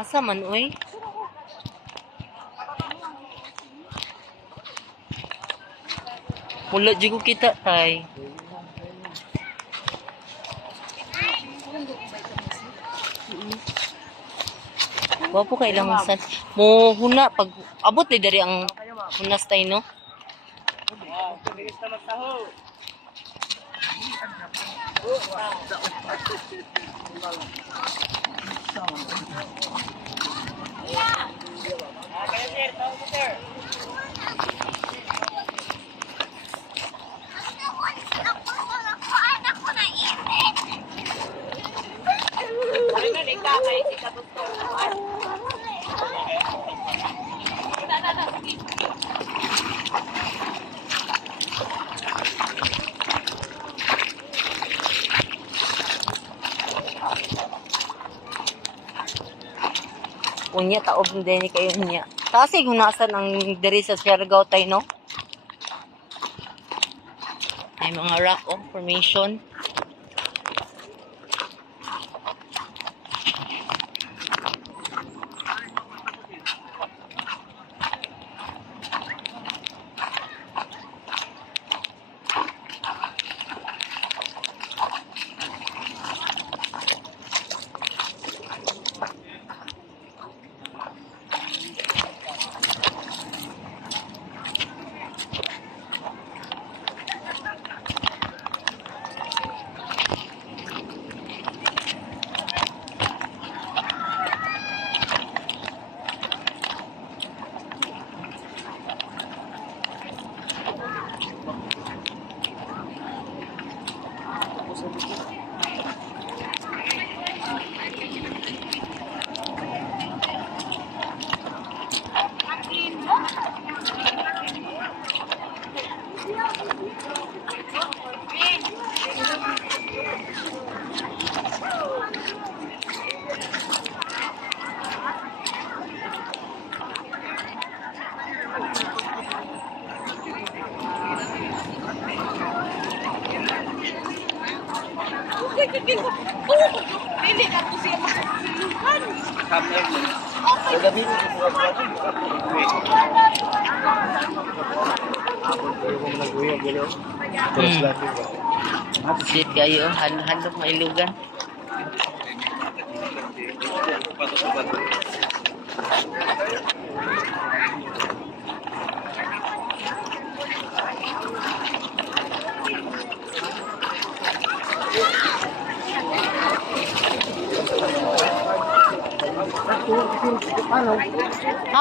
Asa man, uy? Wala di ko kita, tay. Wapo ka ilang masan. Mo huna pag abot ni dari ang hunas tay no. Unya taob din kayo niya. Kasi hunasan ang diri sa Siargao tay no. Ay mga rock formation. Pili ka po siya makasiluhan. Sit kayo, handog mailugan.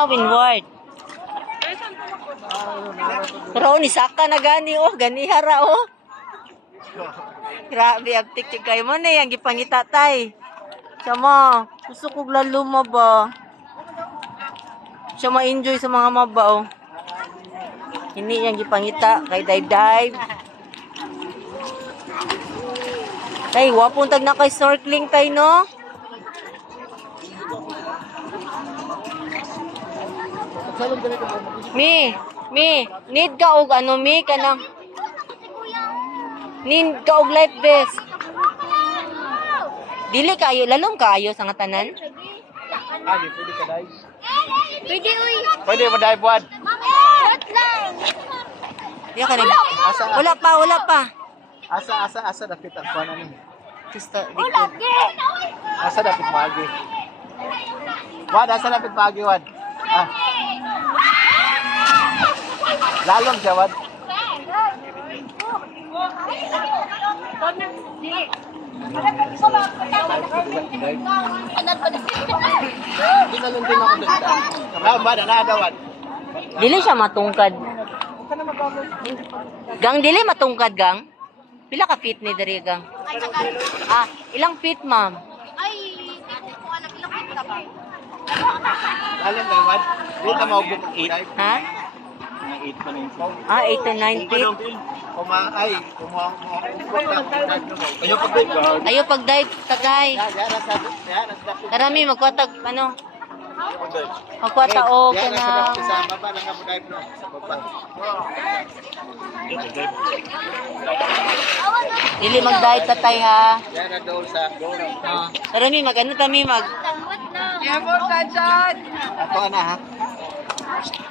Windward. Pero ni saka na gani oh, gani hara oh. Grabe aptik kayo mo na yang gipangita tay. Sama, gusto ko lalo ba? Siya ma-enjoy sa mga maba oh. Hindi yang gipangita kay dive. Tay, wapon tag na kay snorkeling tay no. Mi, need ka og ano mi kanang need ka og life vest. Dili kayo, lalong kayo sa nga tanan. Pwede ka dive. Pwede uy. Pwede mo dive one. Shot lang. Diya ka rin. Wala pa. Asa dapat ang kuha namin. Gusto, likod. Asa dapat pagi. Wad, asa dapat pagi, Wad. Lalong siya, Wad. Ginalong din ako doon. Kabraw ba? Nanadawad. Dili siya matungkad. Gang, dili matungkad, gang. Pila ka feet ni diri, gang? Ilang feet, ma'am? Ay, hindi ko alam ilang feet ka. Alam mo, Wad? Di ka maubok 8. Ha? Mga 8 pa rin. 8 to 9 feet. Kumaay. Ayaw pag dive. Ayo pag dive, tatay. Karami, magkwatag, ano? Magkwata o Yan, nasa kanang... sa baba lang ako dive, no? Sa baba. Dili mag-dive, tatay, ha? Yan na doon sa... Karami, mag-ano tami, mag... Ato na, ha?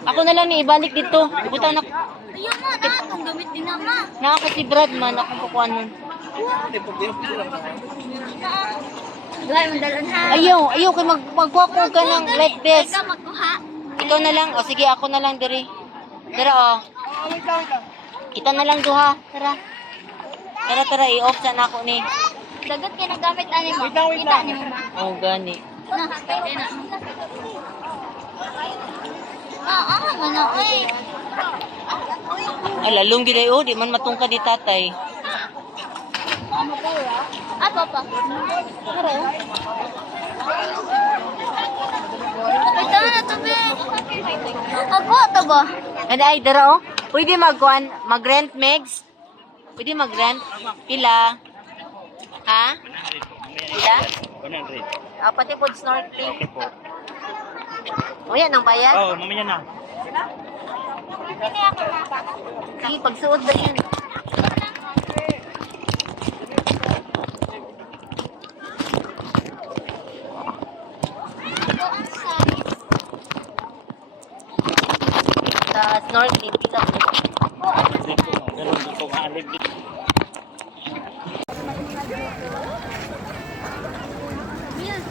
Ako na lang ni ibalik dito. Butang na... Ayun mo na, itong gamit din naman. Na ako si Brad man, akong kukuha nun. Hindi, problema. Wala yung dalan ha. Ayaw, kay magkuha ko ka ng life vest. Ikaw magkuha. Ikaw na lang, o sige, ako na lang diri. Tara, o. Kita na lang duha, tara. Tara, i-off sa na ako ni. Dagat ka na gamit ani mo. Kita ni mo. Oh, gani. Na, kaya na. Ano na, oy. Ay, lalong gilay, oh, di man matungka di tatay. Apa pa? Pero. Ito na to be. Ako to ba? Ano ay, dara, oh. Pwede mag-rent, Megs? Pwede mag-rent? Pila? Ha? Pila? 100. Pati po snorkeling. O yan, ang bayan? Oh, mamaya na. Hindi ako na. Sige, pagsuot ba yun? Sa snorkeling, pila po. Pero dito ka alig dito. Yes.